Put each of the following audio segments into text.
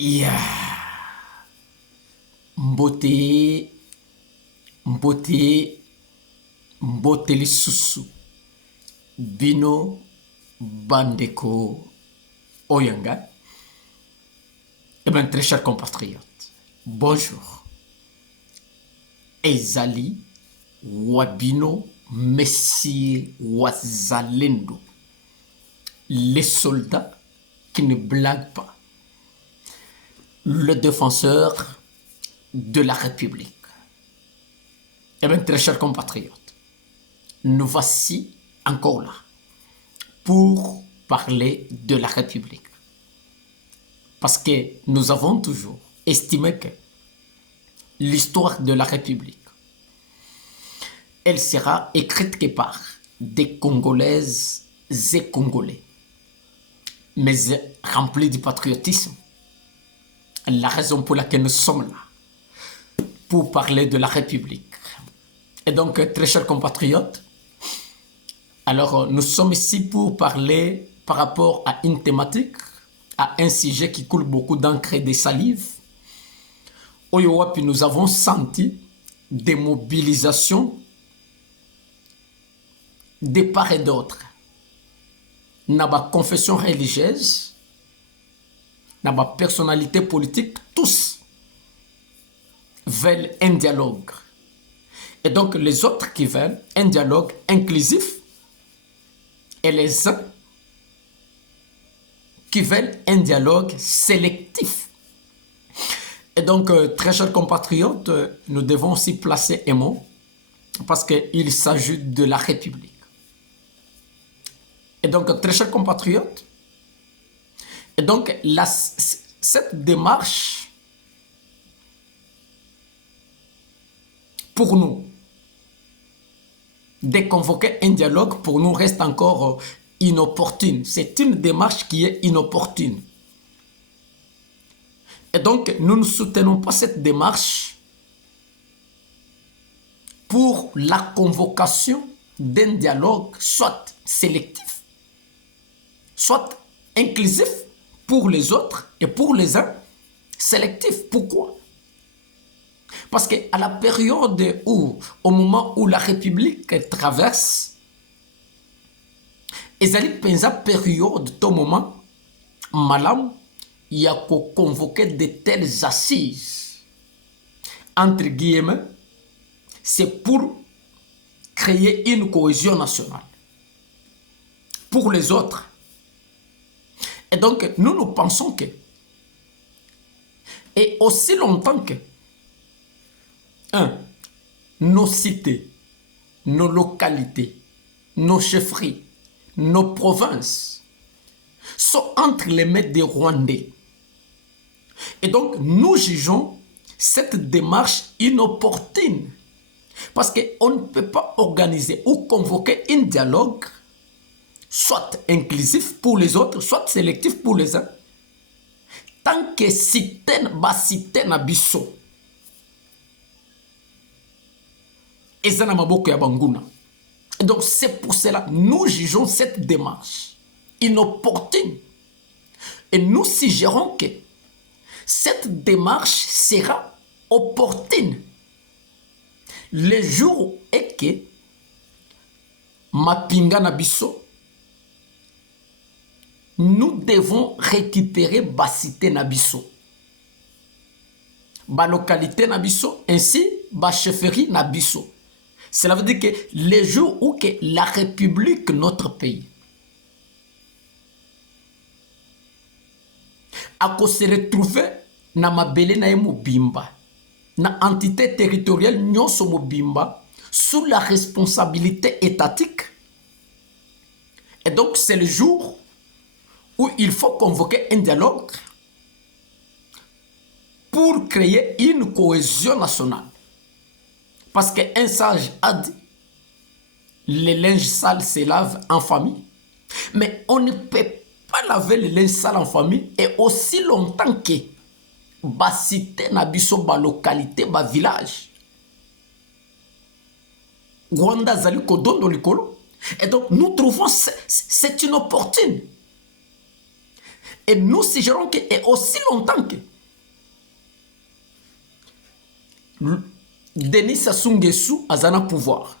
Ya mbote mbote mbote lisusu bino bandeko oyanga. Eh bien, très chers compatriotes, bonjour. Ezali wabino messi wazalendo, les soldats qui ne blaguent pas, le défenseur de la République. Eh bien, très chers compatriotes, nous voici encore là pour parler de la République. Parce que nous avons toujours estimé que l'histoire de la République, elle sera écrite que par des Congolaises et Congolais, mais remplis du patriotisme. La raison pour laquelle nous sommes là, pour parler de la République. Et donc, très chers compatriotes, alors nous sommes ici pour parler par rapport à une thématique, à un sujet qui coule beaucoup d'encre et de salive. Puis nous avons senti des mobilisations de part et d'autre. Dans ma confession religieuse, dans ma personnalité politique, tous veulent un dialogue. Et donc les autres qui veulent un dialogue inclusif et les uns qui veulent un dialogue sélectif. Et donc, très chers compatriotes, nous devons aussi placer un mot parce qu'il s'agit de la République. Et donc, très chers compatriotes, et donc, cette démarche, pour nous, de convoquer un dialogue, pour nous, reste encore inopportune. C'est une démarche qui est inopportune. Et donc, nous ne soutenons pas cette démarche pour la convocation d'un dialogue soit sélectif, soit inclusif pour les autres et pour les uns, sélectif. Pourquoi? Parce qu'à la période où, au moment où la République traverse, ezali penza période au moment malam il y a convoqué de telles assises entre guillemets, c'est pour créer une cohésion nationale pour les autres. Et donc nous pensons que, et aussi longtemps que nos cités, nos localités, nos chefferies, nos provinces sont entre les mains des Rwandais. Et donc, nous jugeons cette démarche inopportune. Parce qu'on ne peut pas organiser ou convoquer un dialogue, soit inclusif pour les autres, soit sélectif pour les uns, tant que cité na biso. Eza na maboko ya banguna. Et donc c'est pour cela que nous jugeons cette démarche inopportune. Et nous suggérons que cette démarche sera opportune le jour est que mapinga na biso, nous devons récupérer basité na biso, ba localité na biso, ainsi ba chefferie na biso. Cela veut dire que les jours où que la République, notre pays, a se retrouver na mabele na mobimba, na entité territoriale nyonso mobimba, sous la responsabilité étatique. Et donc c'est le jour où il faut convoquer un dialogue pour créer une cohésion nationale. Parce qu'un sage a dit, le linge sale se lave en famille. Mais on ne peut pas laver le linge sale en famille et aussi longtemps que ba cité na biso ba localité ba village. Rwanda zali kodondo likolo. Et donc nous trouvons c'est inopportune. Et nous suggérons que et aussi longtemps que Denis Sassou Nguesso azana pouvoir.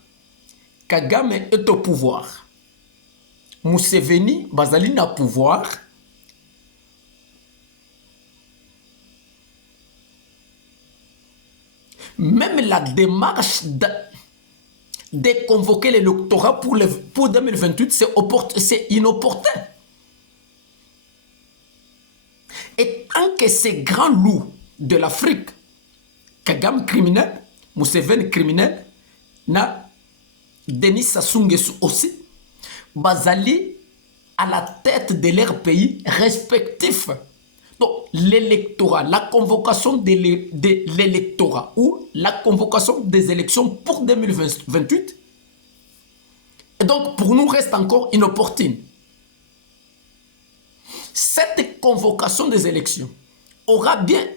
Kagame est au pouvoir. Museveni bazali na pouvoir. Même la démarche de convoquer l'électorat pour 2028, c'est inopportun. Et tant que ces grands loups de l'Afrique, Kagame criminel, Museveni criminel, na Denis Sassou Nguesso aussi, bazali à la tête de leur pays respectif. Donc, l'électorat, la convocation de l'électorat ou la convocation des élections pour 2028, et donc pour nous reste encore inopportune. Cette convocation des élections aura bel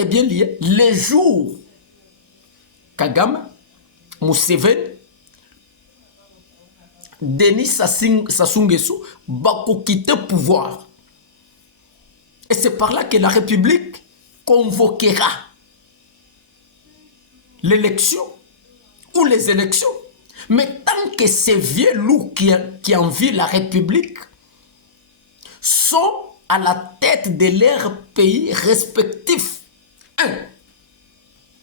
et bien lié le jour Kagame, Museveni, Denis Sassou Nguesso bako quitter le pouvoir. Et c'est par là que la République convoquera l'élection ou les élections. Mais tant que ces vieux loups qui envient la République sont à la tête de leur pays respectifs, 1.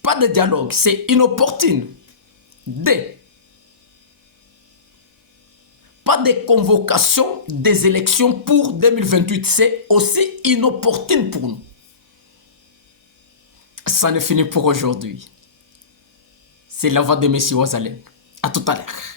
Pas de dialogue, c'est inopportune. 2. Pas de convocation des élections pour 2028. C'est aussi inopportune pour nous. Ça ne finit pour aujourd'hui. C'est la voix de M. Wazalen. À tout à l'heure.